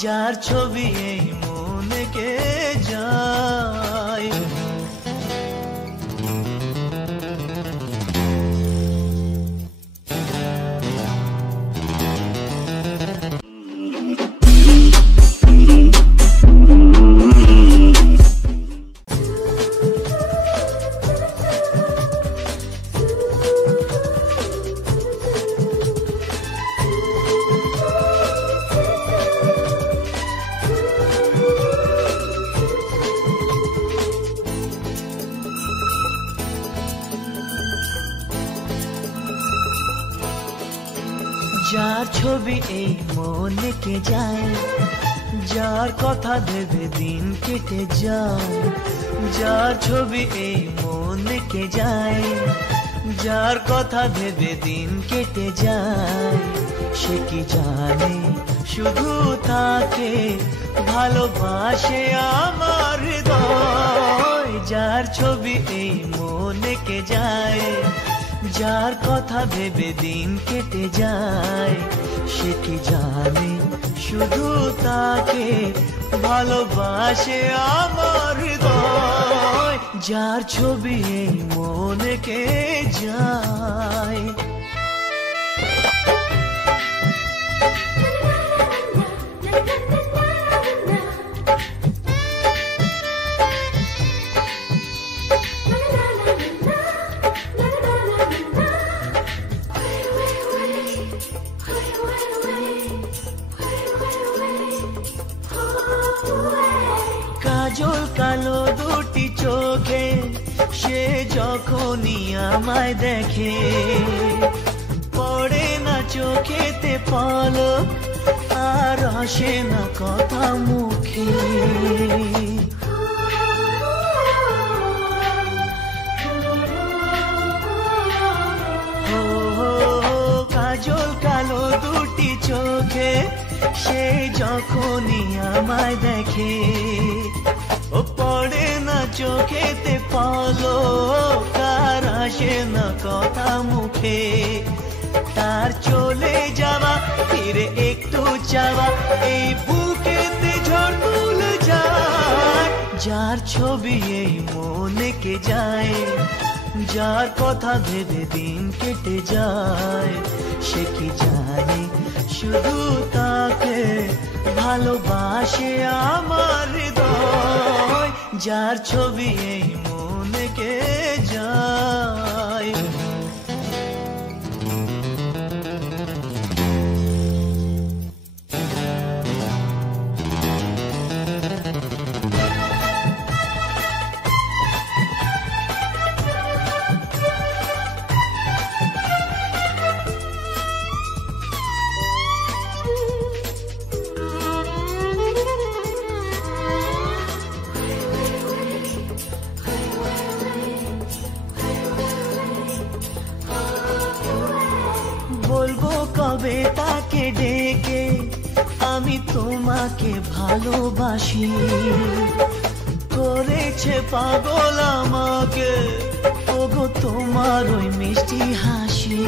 যার ছবি এই মনে কে যায়। যার ছবি এই মনে কে যায়, যার কথা ভেবে দিন কেটে যায়। যার ছবি এই মনে কে যায়, যার কথা ভেবে দিন কেটে যায়। সে কি জানে শুধু তাকে ভালোবাসে আমার হৃদয়। যার ছবি এই মনে কে যায়, যার কথা ভেবে দিন কেটে যায়। সে কি জানে শুধু তাকে ভালোবাসে আমার হৃদয়। যার ছবি এই মনে কে যায়। কাজল কালো দুটি চোখে সে যখনই আমায় দেখে, পড়ে না চোখেতে পলক আর আসে না কথা মুখে। কাজল কালো দুটি চোখে সে যখনই আমায় দেখে, ও পড়ে না চোখেতে পলক আর আসে না কথা মুখে। তার চলে যাওয়া ফিরে একটু চাওয়া এই বুকেতে ঝড় তুলে যায়। যার ছবি এই মনে কে যায়, যার কথা ভেবে দিন কেটে যায়। সে কি জানে শুধু তাকে ভালোবাসে আমার হৃদয়। যার ছবি এই মনে কে যায়। বলবো কবে তাকে ডেকে আমি তোমাকে ভালোবাসি। করেছে পাগল আমাকে ওগো তোমার ওই মিষ্টি হাসি।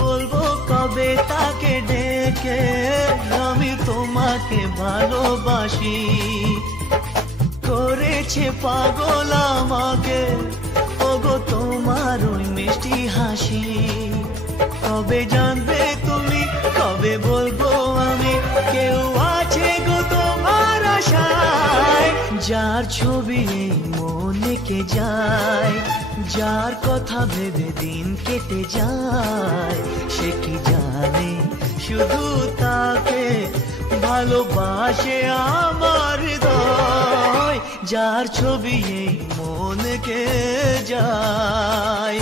বলবো কবে তাকে ডেকে আমি তোমাকে ভালোবাসি। করেছে পাগল আমাকে ওগো তোমার ওই মিষ্টি হাসি। কবে জানবে তুমি, কবে বলবো আমি, কেউ আছে গো তোমার আশায়। যার ছবি এই মনে কে যায়, যার কথা ভেবে দিন কেটে যায়। সে কি জানে শুধু তাকে ভালোবাসে আমার হৃদয়। যার ছবি এই মনে কে যায়।